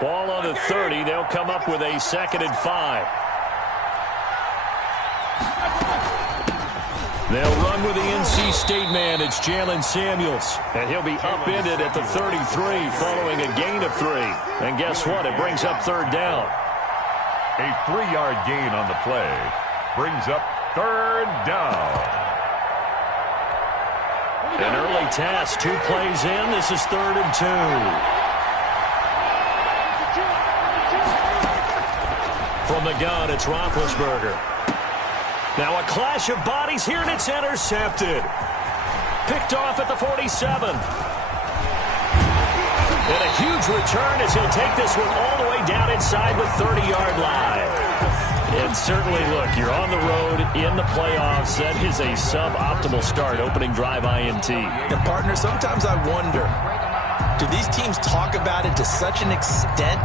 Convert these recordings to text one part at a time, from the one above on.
Ball on the 30. They'll come up with a 2nd and 5. They'll run with the NC State man. It's Jalen Samuels. And he'll be upended at the 33 following a gain of 3. And guess what? It brings up 3rd down. A 3-yard gain on the play brings up 3rd down. An early task. 2 plays in. This is 3rd and 2. From the gun, it's Roethlisberger. Now a clash of bodies here, and it's intercepted. Picked off at the 47. And a huge return as he'll take this one all the way down inside the 30-yard line. And certainly, look, you're on the road in the playoffs. That is a suboptimal start, opening drive INT. And, partner, sometimes I wonder, do these teams talk about it to such an extent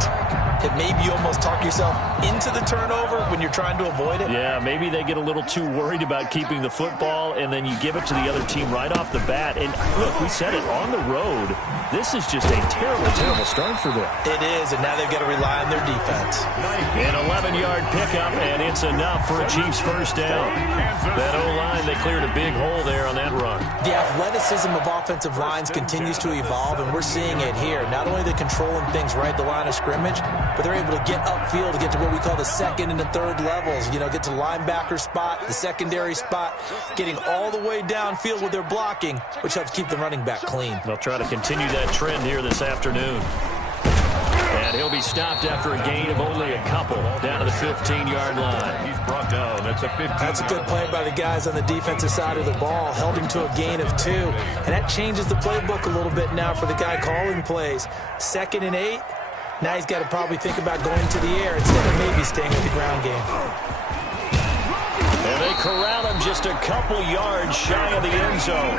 that maybe you almost talk yourself into the turnover when you're trying to avoid it? Yeah, maybe they get a little too worried about keeping the football, and then you give it to the other team right off the bat. And, look, we said it, on the road, this is just a terrible, terrible start for them. It is, and now they've got to rely on their defense. An 11-yard pickup, and it's enough for a Chiefs first down. That O-line, they cleared a big hole there on that run. The athleticism of offensive lines continues to evolve, and we're seeing it here. Not only are they controlling things right at the line of scrimmage, but they're able to get upfield to get to what we call the 2nd and the 3rd levels. You know, get to linebacker spot, the secondary spot, getting all the way downfield with their blocking, which helps keep the running back clean. They'll try to continue that trend here this afternoon. And he'll be stopped after a gain of only a couple down to the 15-yard line. He's brought down. That's a 15. That's a good play by the guys on the defensive side of the ball. Held him to a gain of 2. And that changes the playbook a little bit now for the guy calling plays. 2nd and 8. Now he's got to probably think about going to the air instead of maybe staying with the ground game. And they corral him just a couple yards shy of the end zone.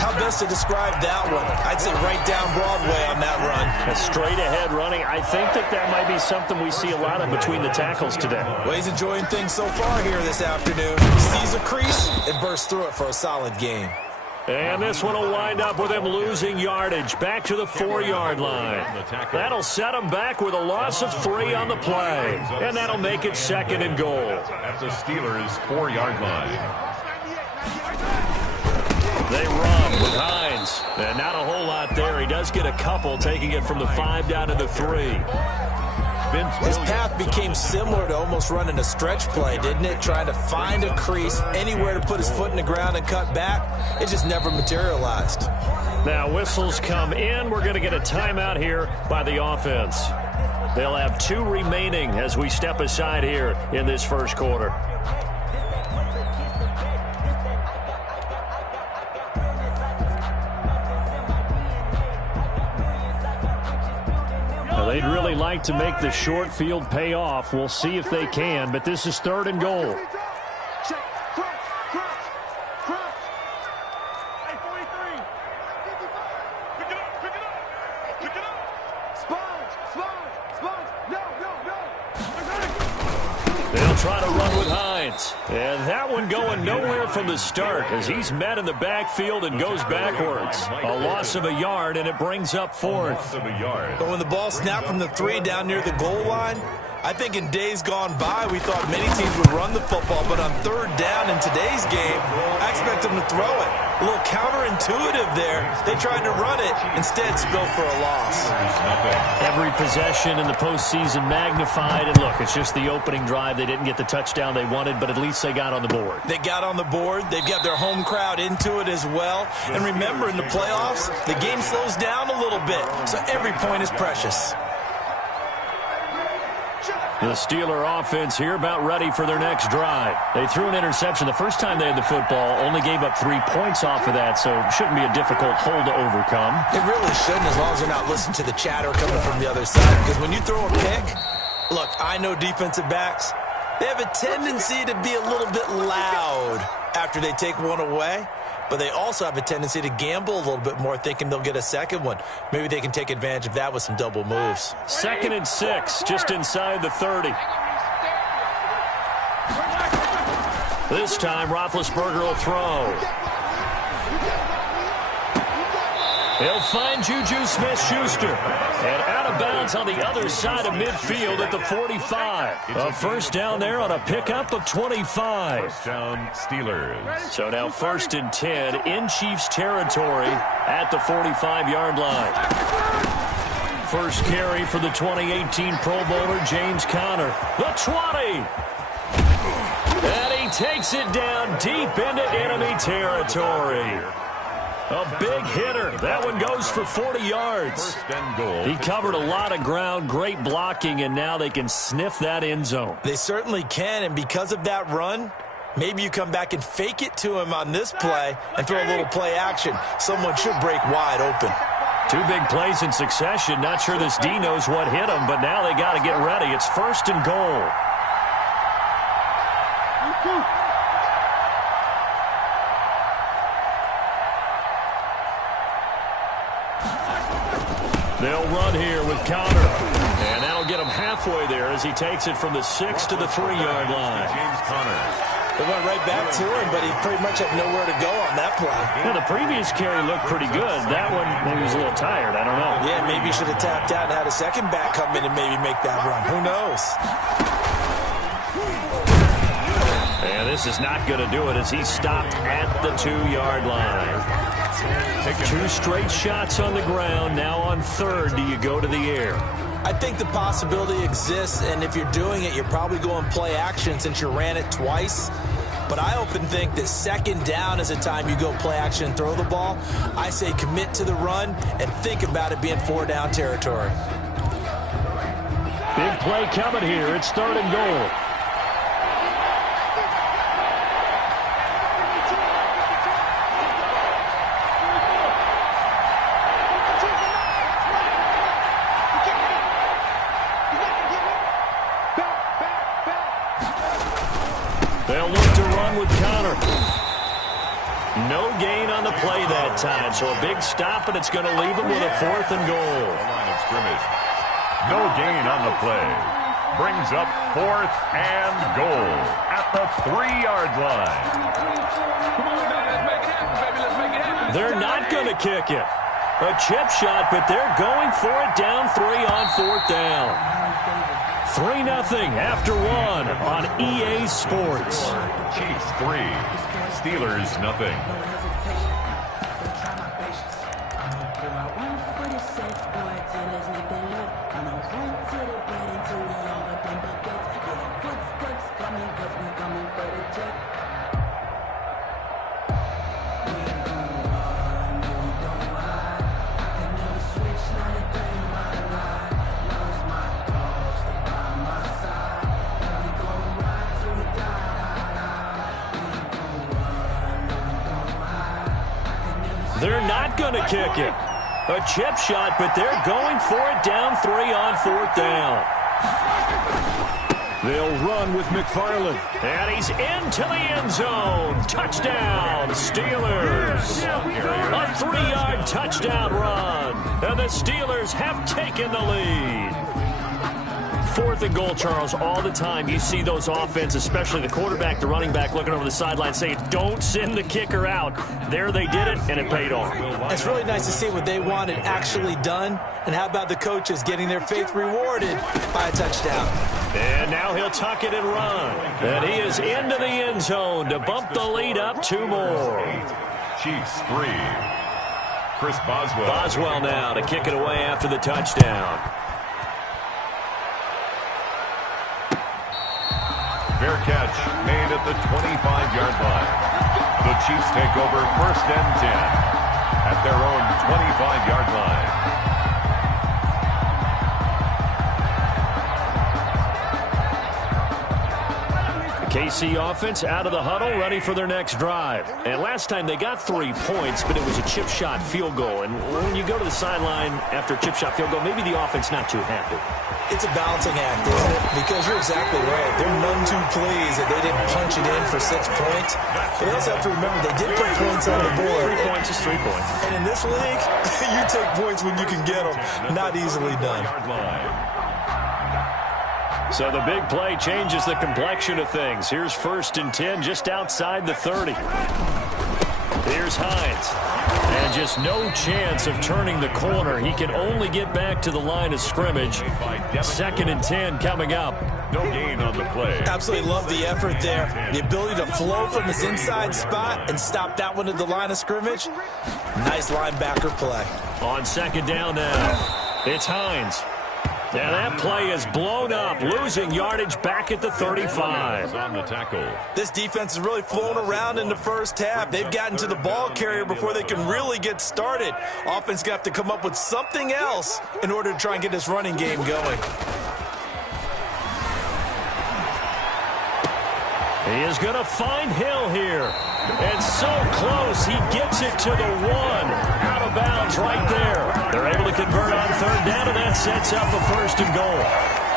How best to describe that one? I'd say right down Broadway on that run. A straight-ahead running. I think that might be something we see a lot of between the tackles today. Well, he's enjoying things so far here this afternoon. Sees a crease and bursts through it for a solid game. And this one will wind up with him losing yardage back to the 4-yard line. That'll set him back with a loss of 3 on the play. And that'll make it 2nd and goal. At the Steelers' 4-yard line. They run with Hines. And not a whole lot there. He does get a couple, taking it from the 5 down to the 3. His path became similar to almost running a stretch play, didn't it? Trying to find a crease, anywhere to put his foot in the ground and cut back. It just never materialized. Now whistles come in. We're going to get a timeout here by the offense. They'll have 2 remaining as we step aside here in this first quarter. They'd really like to make the short field pay off. We'll see if they can, but this is 3rd and goal. They'll try to run with Hines. And that one going nowhere from the start as he's met in the backfield and goes backwards. A loss of a yard, and it brings up 4th. But when the ball snapped from the 3 down near the goal line, I think in days gone by, we thought many teams would run the football, but on 3rd down in today's game, I expect them to throw it. A little counterintuitive there. They tried to run it, instead spilled for a loss. Every possession in the postseason magnified, and look, it's just the opening drive. They didn't get the touchdown they wanted, but at least they got on the board. They got on the board. They've got their home crowd into it as well. And remember, in the playoffs, the game slows down a little bit, so every point is precious. The Steeler offense here about ready for their next drive. They threw an interception the first time they had the football, only gave up 3 points off of that, so it shouldn't be a difficult hole to overcome. It really shouldn't, as long as you're not listening to the chatter coming from the other side, because when you throw a pick, look, I know defensive backs, they have a tendency to be a little bit loud after they take one away. But they also have a tendency to gamble a little bit more, thinking they'll get a second one. Maybe they can take advantage of that with some double moves. 2nd and 6, just inside the 30. This time, Roethlisberger will throw. He'll find Juju Smith-Schuster. And out of bounds on the other side of midfield at the 45. A first down there on a pickup of 25. First down, Steelers. So now 1st and 10 in Chiefs territory at the 45-yard line. First carry for the 2018 Pro Bowler, James Conner. The 20. And he takes it down deep into enemy territory. A big hitter. That one goes for 40 yards. First and goal. He covered a lot of ground, great blocking, and now they can sniff that end zone. They certainly can, and because of that run, maybe you come back and fake it to him on this play and throw a little play action. Someone should break wide open. 2 big plays in succession. Not sure this D knows what hit him, but now they got to get ready. It's 1st and goal. They'll run here with Conner. And that'll get him halfway there as he takes it from the 6 to the 3-yard line. James Conner. They went right back to him, but he pretty much had nowhere to go on that play. Yeah, the previous carry looked pretty good. That one, maybe he was a little tired. I don't know. Yeah, maybe he should have tapped out and had a second back come in and maybe make that run. Who knows? And this is not going to do it as he stopped at the 2-yard line. 2 straight shots on the ground. Now on 3rd, do you go to the air? I think the possibility exists, and if you're doing it, you're probably going play action since you ran it twice. But I often think that 2nd down is a time you go play action and throw the ball. I say commit to the run and think about it being 4-down territory. Big play coming here. It's 3rd and goal. They'll look to run with Conner. No gain on the play that time, so a big stop, and it's going to leave them with a 4th and goal. Line of scrimmage. No gain on the play. Brings up 4th and goal at the 3-yard line. They're not going to kick it. A chip shot, but they're going for it down 3 on 4th down. 3-0 after 1 on EA Sports. Chiefs 3, Steelers nothing. They're not going to kick it. A chip shot, but they're going for it down 3 on 4th down. They'll run with McFarland. And he's into the end zone. Touchdown, Steelers. A 3-yard touchdown run. And the Steelers have taken the lead. 4th and goal, Charles, all the time you see those offenses, especially the quarterback, the running back, looking over the sideline saying, don't send the kicker out. There they did it, and it paid off. It's really nice to see what they wanted actually done. And how about the coaches getting their faith rewarded by a touchdown? And now he'll tuck it and run. And he is into the end zone to bump the lead up 2 more. Chiefs 3. Chris Boswell. Boswell now to kick it away after the touchdown. Fair catch made at the 25-yard line. The Chiefs take over 1st and 10 at their own 25-yard line. KC offense out of the huddle, ready for their next drive. And last time they got 3 points, but it was a chip shot field goal. And when you go to the sideline after a chip shot field goal, maybe the offense not too happy. It's a balancing act, isn't it? Because you're exactly right. They're none too pleased that they didn't punch it in for 6 points. But they also have to remember they did put points on the board. 3 points is 3 points. And in this league, you take points when you can get them. Not easily done. So the big play changes the complexion of things. Here's 1st and 10 just outside the 30. Here's Hines. And just no chance of turning the corner. He can only get back to the line of scrimmage. 2nd and 10 coming up. No gain on the play. Absolutely love the effort there. The ability to flow from his inside spot and stop that one at the line of scrimmage. Nice linebacker play. On 2nd down now, it's Hines. And that play is blown up, losing yardage back at the 35. On the tackle. This defense has really flown around in the first half. They've gotten to the ball carrier before they can really get started. Offense going to have to come up with something else in order to try and get this running game going. He is going to find Hill here. And so close, he gets it to the 1. Out of bounds right there. They're able to convert on 3rd down, and that sets up a 1st and goal.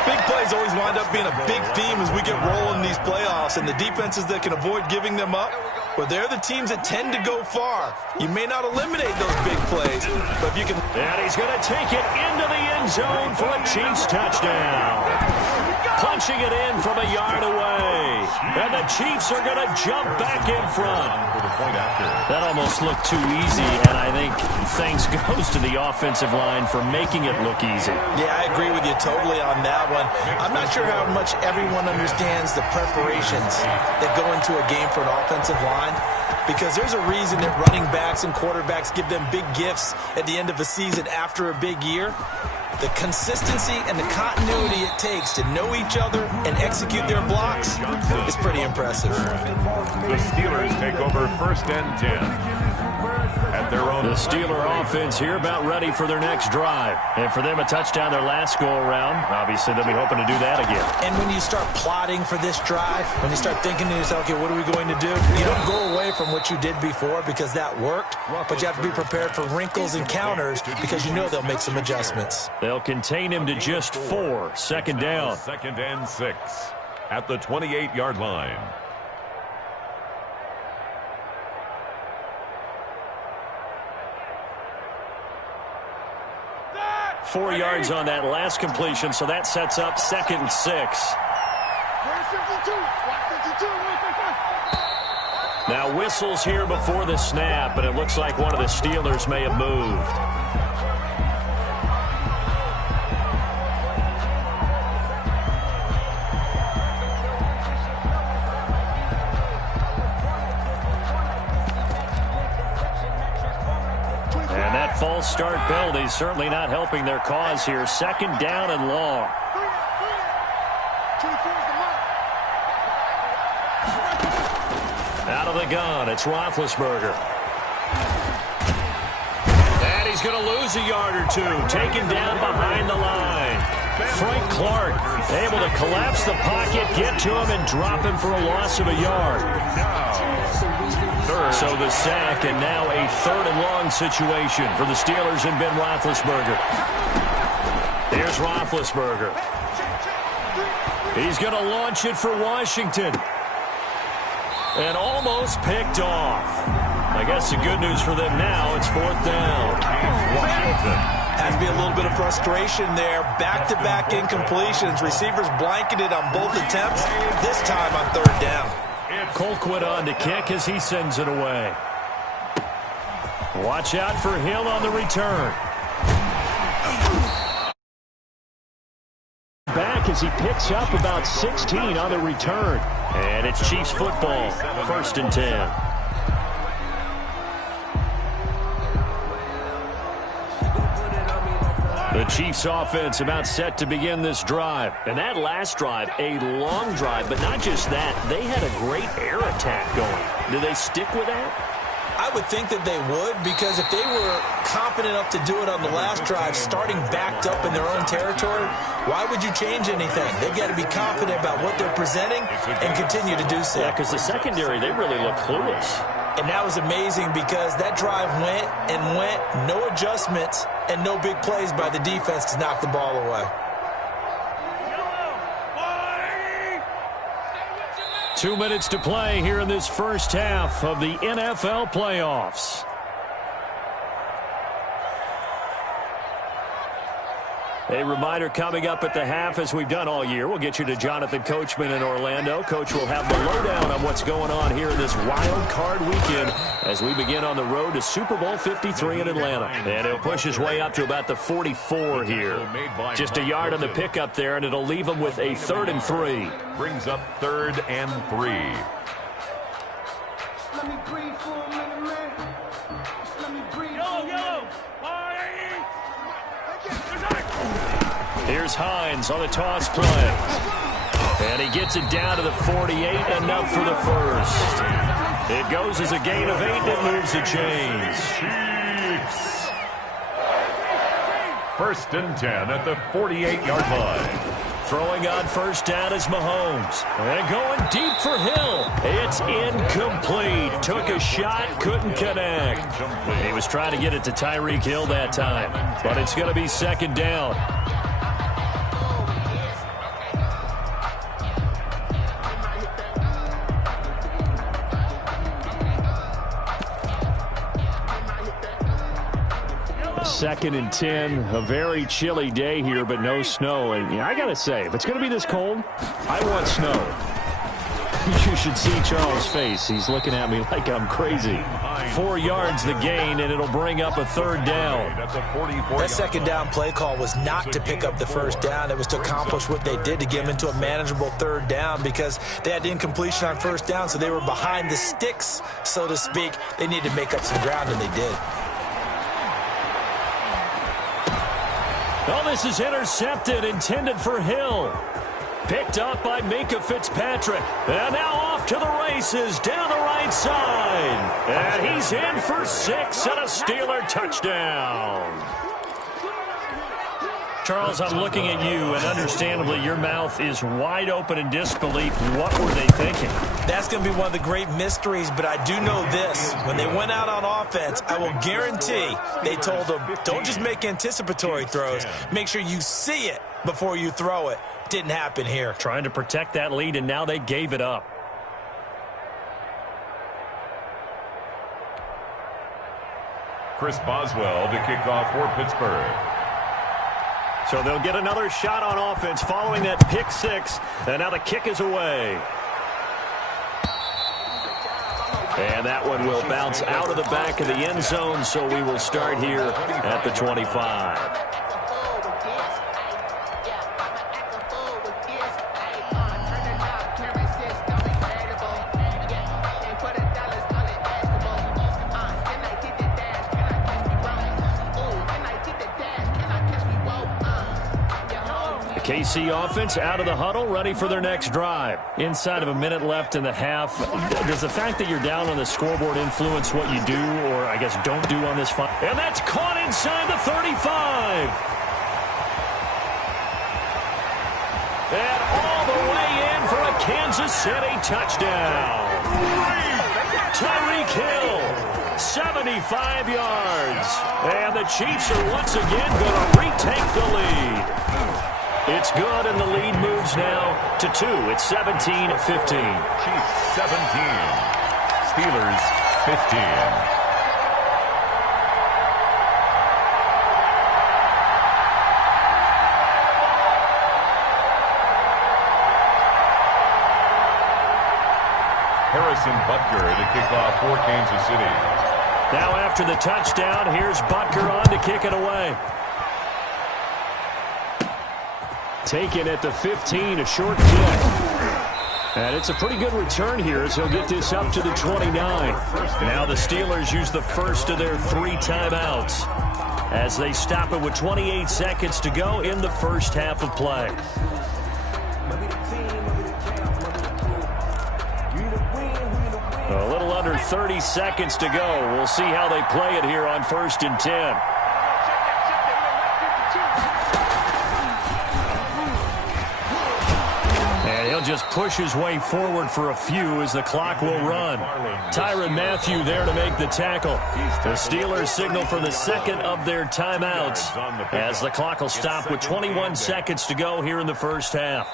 Big plays always wind up being a big theme as we get rolling in these playoffs, and the defenses that can avoid giving them up, well, they're the teams that tend to go far. You may not eliminate those big plays, but if you can... And he's going to take it into the end zone for a Chiefs touchdown. Punching it in from a yard away. And the Chiefs are going to jump back in front. That almost looked too easy, and I think thanks goes to the offensive line for making it look easy. Yeah, I agree with you totally on that one. I'm not sure how much everyone understands the preparations that go into a game for an offensive line, because there's a reason that running backs and quarterbacks give them big gifts at the end of a season after a big year. The consistency and the continuity it takes to know each other and execute their blocks is pretty impressive. The Steelers take over 1st and 10. At their own. The Steeler offense here about ready for their next drive. And for them, a touchdown their last go-around. Obviously, they'll be hoping to do that again. And when you start plotting for this drive, when you start thinking to yourself, okay, what are we going to do? You don't go away from what you did before because that worked, but you have to be prepared for wrinkles and counters because you know they'll make some adjustments. They'll contain him to just 4. 2nd down. 2nd and 6 at the 28-yard line. Four yards on that last completion, so that sets up 2nd and 6. Now whistles here before the snap, but it looks like one of the Steelers may have moved. False start penalty certainly not helping their cause here. 2nd down and long. Out of the gun, it's Roethlisberger. And he's going to lose a yard or two. Taken down behind the line. Frank Clark able to collapse the pocket, get to him, and drop him for a loss of a yard. So the sack, and now a 3rd and long situation for the Steelers and Ben Roethlisberger. Here's Roethlisberger. He's going to launch it for Washington. And almost picked off. I guess the good news for them now, it's 4th down. Washington. Has to be a little bit of frustration there. Back-to-back incompletions. Receivers blanketed on both attempts, this time on 3rd down. Colquitt on to kick as he sends it away. Watch out for Hill on the return. Back as he picks up about 16 on the return. And it's Chiefs football, 1st and 10. The Chiefs offense about set to begin this drive. And that last drive, a long drive, but not just that. They had a great air attack going. Do they stick with that? I would think that they would, because if they were confident enough to do it on the last drive, starting backed up in their own territory, why would you change anything? They've got to be confident about what they're presenting and continue to do so. Yeah, because the secondary, they really look clueless. And that was amazing because that drive went and went, no adjustments, and no big plays by the defense to knock the ball away. 2 minutes to play here in this first half of the NFL playoffs. A reminder coming up at the half, as we've done all year. We'll get you to Jonathan Coachman in Orlando. Coach will have the lowdown on what's going on here in this wild card weekend as we begin on the road to Super Bowl 53 in Atlanta. And he'll push his way up to about the 44 here. Just a yard on the pickup there, and it'll leave him with a 3rd and 3. Brings up 3rd and 3. Let me breathe for a minute, man. Just let me breathe. Yo. Here's Hines on the toss play. And he gets it down to the 48, enough for the first. It goes as a gain of 8, and it moves the chains. Chiefs. 1st and 10 at the 48-yard line. Throwing on first down is Mahomes. And going deep for Hill. It's incomplete. Took a shot, couldn't connect. He was trying to get it to Tyreek Hill that time. But it's going to be 2nd down. Second and 10, a very chilly day here, but no snow. And I got to say, if it's going to be this cold, I want snow. You should see Charles' face. He's looking at me like I'm crazy. 4 yards the gain, and it'll bring up a 3rd down. That 2nd down play call was not to pick up the 1st down. It was to accomplish what they did, to get them into a manageable 3rd down, because they had incompletion on 1st down, so they were behind the sticks, so to speak. They needed to make up some ground, and they did. Oh, this is intercepted, intended for Hill. Picked up by Minkah Fitzpatrick. And now off to the races, down the right side. And he's in for 6 and a Steeler touchdown. Charles, I'm looking at you, and understandably your mouth is wide open in disbelief. What were they thinking? That's going to be one of the great mysteries, but I do know this. When they went out on offense, I will guarantee they told them, don't just make anticipatory throws. Make sure you see it before you throw it. Didn't happen here. Trying to protect that lead, and now they gave it up. Chris Boswell to kick off for Pittsburgh. So they'll get another shot on offense following that pick 6, and now the kick is away. And that one will bounce out of the back of the end zone, so we will start here at the 25. KC offense out of the huddle, ready for their next drive. Inside of a minute left in the half, does the fact that you're down on the scoreboard influence what you do, or I guess don't do on this fight? And that's caught inside the 35. And all the way in for a Kansas City touchdown. Tyreek Hill, 75 yards. And the Chiefs are once again going to retake the lead. It's good, and the lead moves now to 2. It's 17-15. Chiefs 17. Steelers 15. Harrison Butker to kick off for Kansas City. Now after the touchdown, here's Butker on to kick it away. Taken at the 15, a short kick. And it's a pretty good return here as he'll get this up to the 29. Now the Steelers use the first of their 3 timeouts as they stop it with 28 seconds to go in the first half of play. A little under 30 seconds to go. We'll see how they play it here on 1st and 10. He'll just push his way forward for a few as the clock will run. Tyrann Mathieu there to make the tackle. The Steelers signal for the second of their timeouts as the clock will stop with 21 seconds to go here in the first half.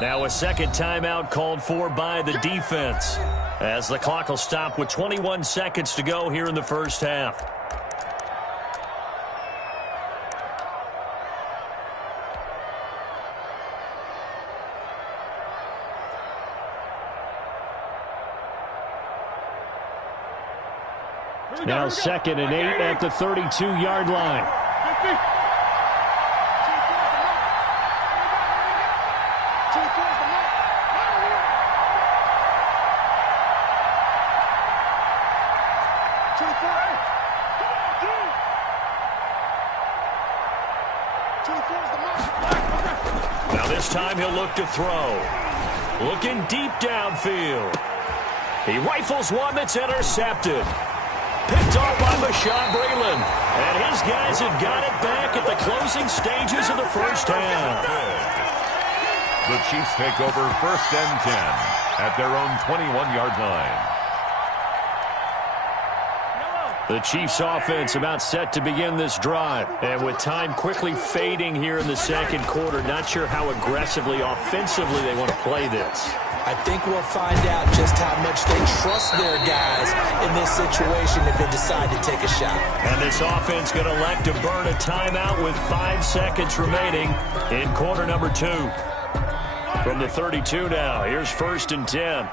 Now a second timeout called for by the defense as the clock will stop with 21 seconds to go here in the first half. Now 2nd and 8 at the 32-yard line. Now this time he'll look to throw. Looking deep downfield. He rifles one that's intercepted. Picked off by Bashaud Breeland. And his guys have got it back at the closing stages of the first half. The Chiefs take over 1st and 10 at their own 21-yard line. The Chiefs offense about set to begin this drive. And with time quickly fading here in the second quarter, not sure how aggressively, offensively they want to play this. I think we'll find out just how much they trust their guys in this situation if they decide to take a shot. And this offense going to elect to burn a timeout with 5 seconds remaining in quarter number 2. From the 32 now, here's 1st and 10.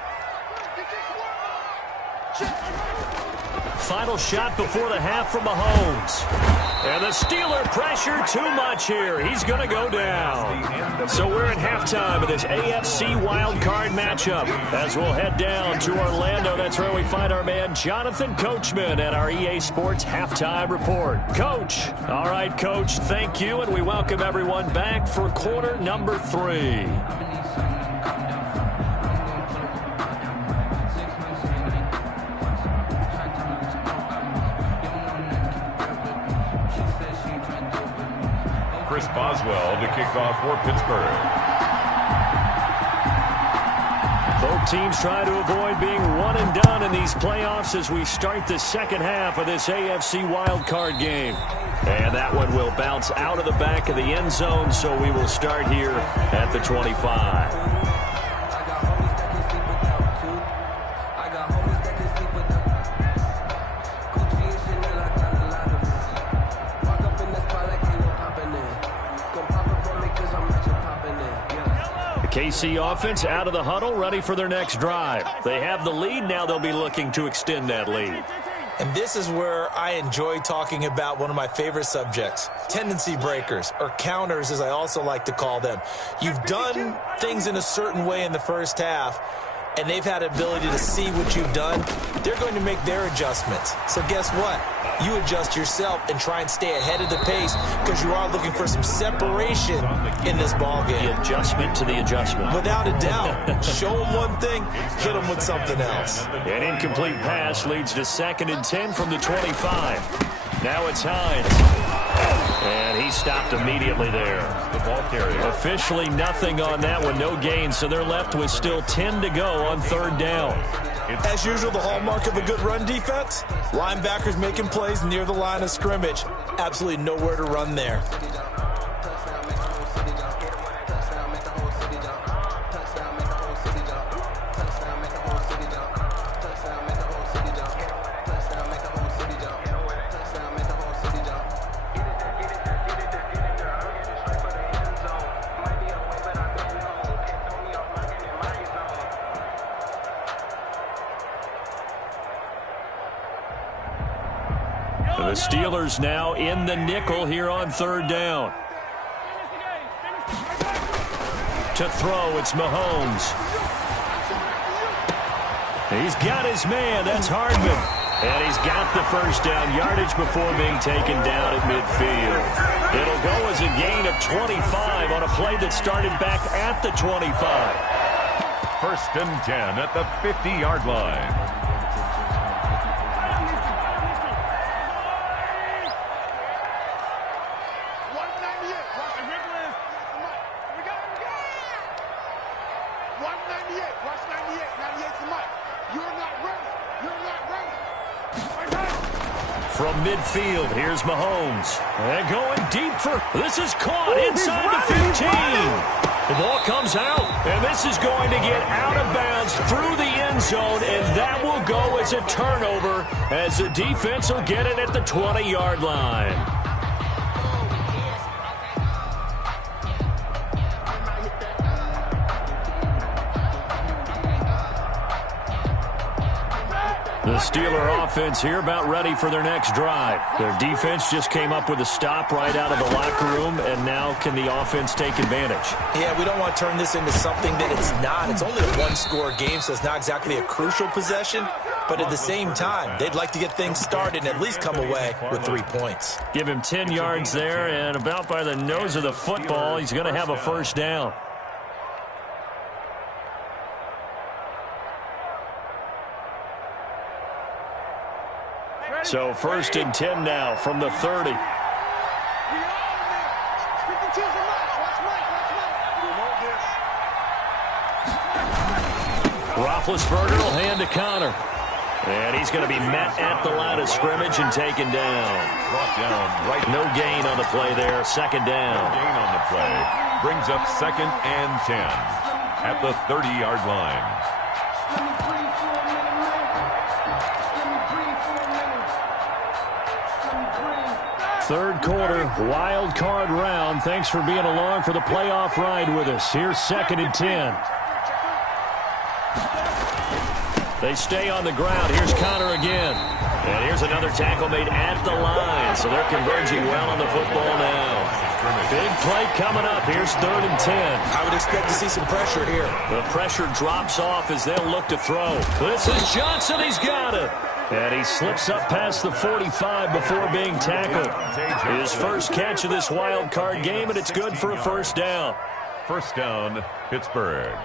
Final shot before the half from Mahomes. And the Steeler pressure too much here. He's going to go down. So we're at halftime of this AFC wildcard matchup. As we'll head down to Orlando, that's where we find our man Jonathan Coachman at our EA Sports Halftime Report. Coach. All right, Coach, thank you. And we welcome everyone back for quarter number 3. Chris Boswell to kick off for Pittsburgh. Both teams try to avoid being one and done in these playoffs as we start the second half of this AFC wildcard game. And that one will bounce out of the back of the end zone, so we will start here at the 25. KC offense out of the huddle, ready for their next drive. They have the lead. Now they'll be looking to extend that lead. And this is where I enjoy talking about one of my favorite subjects, tendency breakers, or counters as I also like to call them. You've done things in a certain way in the first half, and they've had the ability to see what you've done. They're going to make their adjustments. So guess what? You adjust yourself and try and stay ahead of the pace because you are looking for some separation in this ballgame. The adjustment to the adjustment. Without a doubt. Show them one thing, hit them with something else. An incomplete pass leads to 2nd and 10 from the 25. Now it's Hines. And he stopped immediately there. The ball carrier. Officially nothing on that one, no gain, so they're left with still 10 to go on 3rd down. As usual, the hallmark of a good run defense, linebackers making plays near the line of scrimmage. Absolutely nowhere to run there. The Steelers now in the nickel here on 3rd down. To throw, it's Mahomes. He's got his man, that's Hardman. And he's got the first down yardage before being taken down at midfield. It'll go as a gain of 25 on a play that started back at the 25. 1st and 10 at the 50-yard line. From midfield, here's Mahomes. And going deep for, this is caught inside the 15. The ball comes out, and this is going to get out of bounds through the end zone, and that will go as a turnover as the defense will get it at the 20-yard line. The Steeler offense here about ready for their next drive. Their defense just came up with a stop right out of the locker room, and now can the offense take advantage? Yeah, we don't want to turn this into something that it's not. It's only a one-score game, so it's not exactly a crucial possession. But at the same time, they'd like to get things started and at least come away with 3 points. Give him 10 yards there, and about by the nose of the football, he's going to have a first down. So 1st and 10 now from the 30. Roethlisberger will hand to Connor. And he's going to be met at the line of scrimmage and taken down. Brought down right. No gain on the play there. 2nd down. No gain on the play. Brings up 2nd and 10 at the 30-yard line. Third quarter, wild card round. Thanks for being along for the playoff ride with us. Here's 2nd and 10. They stay on the ground. Here's Connor again. And here's another tackle made at the line. So they're converging well on the football now. Big play coming up. Here's 3rd and 10. I would expect to see some pressure here. The pressure drops off as they'll look to throw. This is Johnson. He's got it. And he slips up past the 45 before being tackled. His first catch of this wild card game, and it's good for a first down. First down, Pittsburgh.